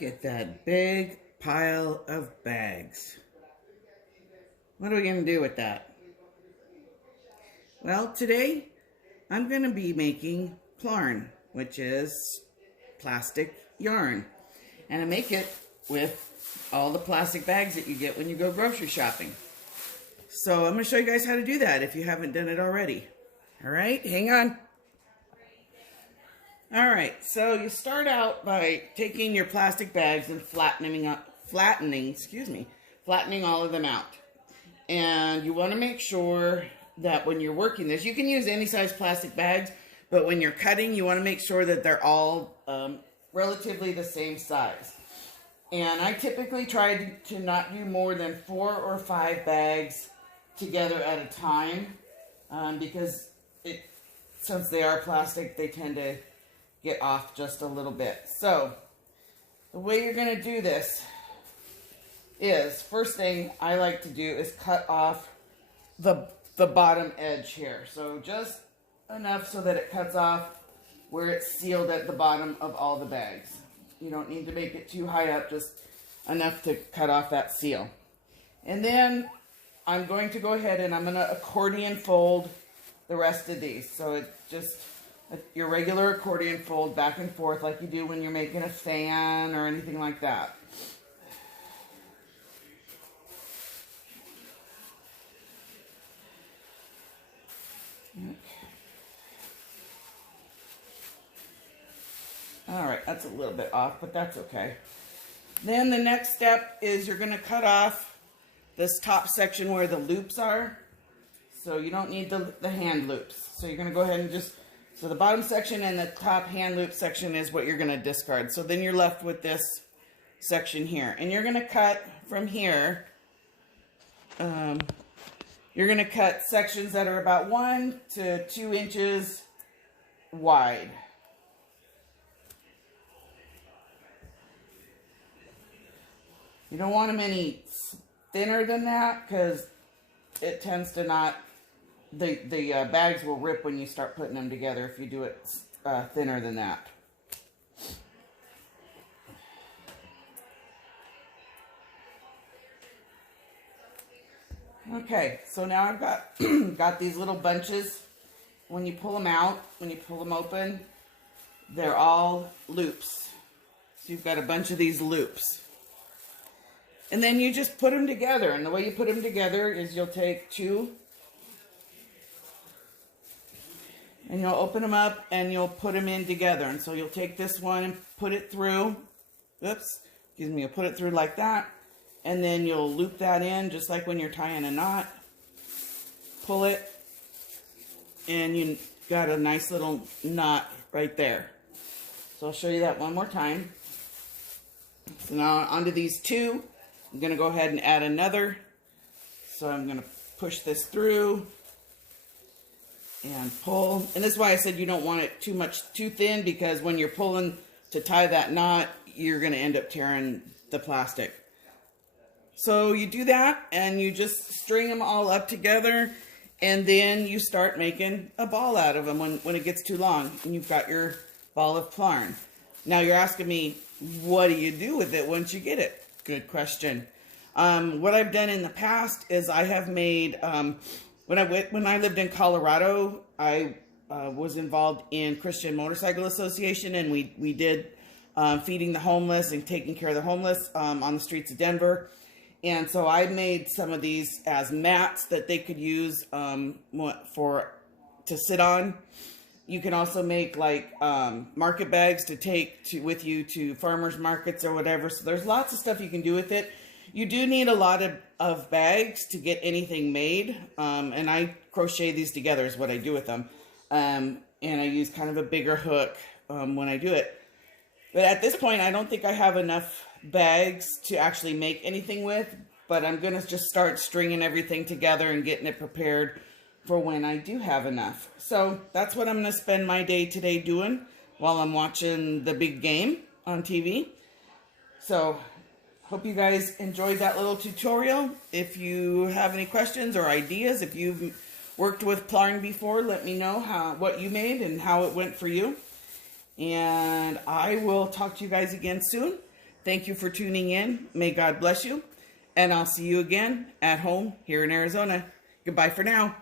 Look at that big pile of bags. What are we going to do with that? Well, today I'm going to be making Plarn, which is plastic yarn. And I make it with all the plastic bags that you get when you go grocery shopping. So I'm going to show you guys how to do that if you haven't done it already. All right, hang on. All right, so you start out by taking your plastic bags and flattening all of them out. And you want to make sure that when you're working this, you can use any size plastic bags, but when you're cutting, you want to make sure that they're all relatively the same size. And I typically try to not do more than 4 or 5 bags together at a time, because since they are plastic, they tend to get off just a little bit. So the way you're going to do this is, first thing I like to do is cut off the bottom edge here. So just enough so that it cuts off where it's sealed at the bottom of all the bags. You don't need to make it too high up, just enough to cut off that seal. And then I'm going to go ahead and I'm going to accordion fold the rest of these. So it's just your regular accordion fold back and forth like you do when you're making a fan or anything like that. Okay. All right, that's a little bit off, but that's okay. Then the next step is you're going to cut off this top section where the loops are. So you don't need the hand loops. So you're going to go ahead and so the bottom section and the top hand loop section is what you're going to discard. So then you're left with this section here. And you're going to cut from here. You're going to cut sections that are about 1 to 2 inches wide. You don't want them any thinner than that because it tends to not, the bags will rip when you start putting them together if you do it thinner than that. Okay, so now I've got these little bunches. When you pull them out, when you pull them open, they're all loops. So you've got a bunch of these loops. And then you just put them together. And the way you put them together is you'll take 2 and you'll open them up and you'll put them in together. And so you'll take this one and put it through. You'll put it through like that. And then you'll loop that in just like when you're tying a knot. Pull it. And you got a nice little knot right there. So I'll show you that one more time. So now onto these 2. I'm going to go ahead and add another. So I'm going to push this through and pull. And this is why I said you don't want it too thin, because when you're pulling to tie that knot, you're going to end up tearing the plastic. So you do that and you just string them all up together, and then you start making a ball out of them when it gets too long, and you've got your ball of Plarn. Now you're asking me, what do you do with it once you get it? Good question. What I've done in the past is I have made, when I lived in Colorado, I was involved in Christian Motorcycle Association, and we did feeding the homeless and taking care of the homeless on the streets of Denver. And so I made some of these as mats that they could use to sit on. You can also make like market bags to take with you to farmers markets or whatever. So there's lots of stuff you can do with it. You do need a lot of bags to get anything made. And I crochet these together is what I do with them. And I use kind of a bigger hook when I do it. But at this point, I don't think I have enough bags to actually make anything with. But I'm going to just start stringing everything together and getting it prepared for when I do have enough. So that's what I'm going to spend my day today doing while I'm watching the big game on TV. So hope you guys enjoyed that little tutorial. If you have any questions or ideas, if you've worked with Plarn before, let me know what you made and how it went for you. And I will talk to you guys again soon. Thank you for tuning in. May God bless you. And I'll see you again at home here in Arizona. Goodbye for now.